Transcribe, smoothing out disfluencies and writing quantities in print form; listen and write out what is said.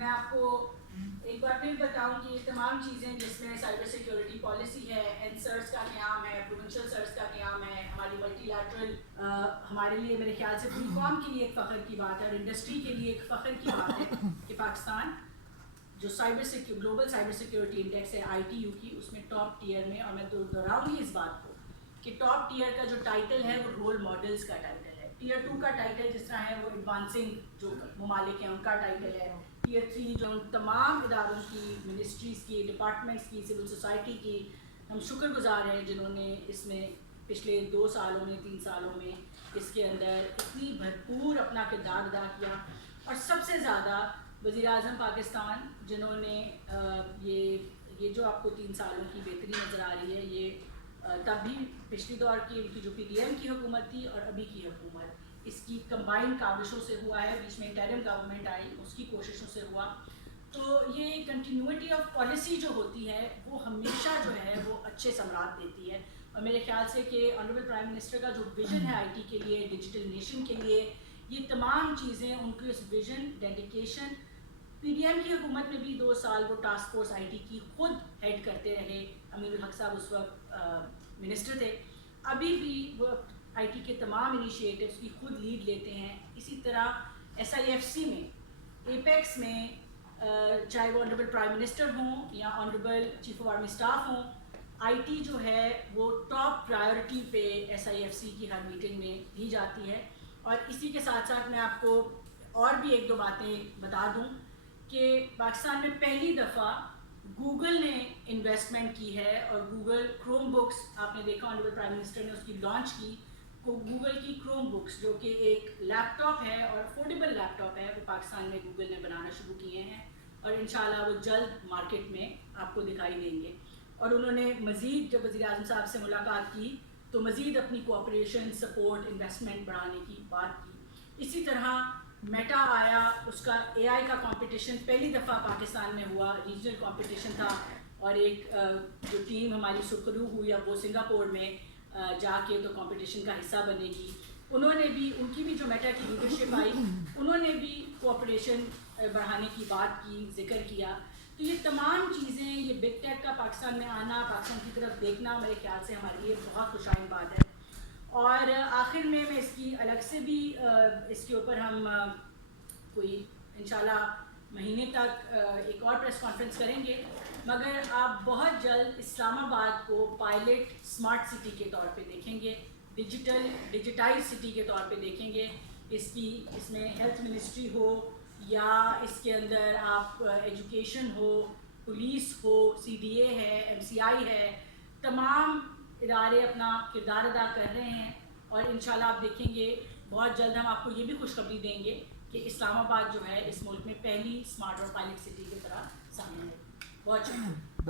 میں آپ کو ایک بار پھر بتاؤں کہ یہ تمام چیزیں جس میں سائبر سیکیورٹی پالیسی ہے، NSERS کا قیام ہے، پروونشل سرس کا قیام ہے، ہماری ملٹی لیٹرل، ہمارے لیے میرے خیال سے پوری قوم کے لیے ایک فخر کی بات ہے اور انڈسٹری کے لیے ایک فخر کی بات ہے کہ پاکستان جو گلوبل سائبر سیکیورٹی انڈیکس ہے ITU کی، اس میں ٹاپ ٹیئر میں، اور میں دہراؤں گی اس بات کو کہ ٹاپ ٹیئر کا جو ٹائٹل ہے وہ رول ماڈلز کا ٹائٹل ہے. ٹیئر 2 کا ٹائٹل جس طرح ہے وہ ایڈوانسنگ جو ممالک ہیں ان کا ٹائٹل ہے. ٹیئر 3 جو ان تمام اداروں کی، منسٹریز کی، ڈپارٹمنٹس کی، سول سوسائٹی کی ہم شکر گزار ہیں جنہوں نے اس میں پچھلے 2 سالوں میں 3 سالوں میں اس کے اندر اتنی بھرپور اپنا کردار ادا کیا. اور سب سے زیادہ وزیر اعظم پاکستان جنہوں نے یہ جو آپ کو 3 سالوں کی بہتری نظر آ رہی ہے، یہ تب بھی پچھلی دور کی ان کی جو PDM کی حکومت تھی اور ابھی کی حکومت، اس کی کمبائنڈ کاوشوں سے ہوا ہے. بیچ میں انٹرم گورنمنٹ آئی، اس کی کوششوں سے ہوا. تو یہ کنٹینیوٹی آف پالیسی جو ہوتی ہے وہ ہمیشہ جو ہے وہ اچھے ثمرات دیتی ہے. اور میرے خیال سے کہ آنریبل پرائم منسٹر کا جو ویژن ہے IT کے لیے، ڈیجیٹل نیشن کے لیے، یہ تمام چیزیں ان کی اس ویژن، ڈیڈیکیشن، PDM کی حکومت میں بھی 2 سال وہ ٹاسک فورس IT کی خود ہیڈ کرتے رہے. امیر الحق صاحب اس وقت منسٹر تھے. ابھی بھی وہ IT کے تمام انیشیٹوز کی خود لیڈ لیتے ہیں. اسی طرح SIFC میں، ایپیکس میں، چاہے وہ آنریبل پرائم منسٹر ہوں یا honourable chief of army staff ہوں، IT جو ہے وہ ٹاپ پرائیورٹی پہ SIFC کی ہر میٹنگ میں دی جاتی ہے. اور اسی کے ساتھ ساتھ میں آپ کو اور بھی 1-2 باتیں بتا دوں کہ پاکستان میں پہلی دفعہ گوگل نے انویسٹمنٹ کی ہے اور گوگل کروم بکس، آپ نے دیکھا آنریبل پرائم منسٹر نے اس کی لانچ کی. گوگل کی کروم بکس جو کہ ایک لیپ ٹاپ ہے اور افورڈیبل لیپ ٹاپ ہے، وہ پاکستان میں گوگل نے بنانا شروع کیے ہیں اور انشاءاللہ وہ جلد مارکیٹ میں آپ کو دکھائی دیں گے. اور انہوں نے مزید جب وزیر اعظم صاحب سے ملاقات کی تو مزید اپنی کوآپریشن، سپورٹ، انویسٹمنٹ بڑھانے کی بات کی. اسی طرح میٹا آیا، اس کا AI کا کمپٹیشن پہلی دفعہ پاکستان میں ہوا، ریجنل کمپٹیشن تھا. اور ایک جو ٹیم ہماری سکرو ہوئی اب وہ سنگاپور میں جا کے تو کمپٹیشن کا حصہ بنے گی. انہوں نے بھی، ان کی بھی جو میٹا کی لیڈرشپ آئی، انہوں نے بھی کوآپریشن بڑھانے کی بات کی، ذکر کیا. تو یہ تمام چیزیں، یہ بگ ٹیک کا پاکستان میں آنا، پاکستان کی طرف دیکھنا میرے خیال سے ہمارے لیے بہت خوشائن بات ہے. اور آخر میں اس کی الگ سے بھی اس کے اوپر ہم کوئی انشاءاللہ مہینے تک ایک اور پریس کانفرنس کریں گے، مگر آپ بہت جلد اسلام آباد کو پائلٹ اسمارٹ سٹی کے طور پہ دیکھیں گے، ڈیجیٹائز سٹی کے طور پہ دیکھیں گے. اس میں ہیلتھ منسٹری ہو یا اس کے اندر آپ ایجوکیشن ہو، پولیس ہو، CDA ہے، MCI ہے، تمام ادارے اپنا کردار ادا کر رہے ہیں. اور انشاءاللہ آپ دیکھیں گے بہت جلد ہم آپ کو یہ بھی خوشخبری دیں گے کہ اسلام آباد جو ہے اس ملک میں پہلی اسمارٹ اور پائلٹ سٹی کی طرح سامنے ہے. بہت شکریہ.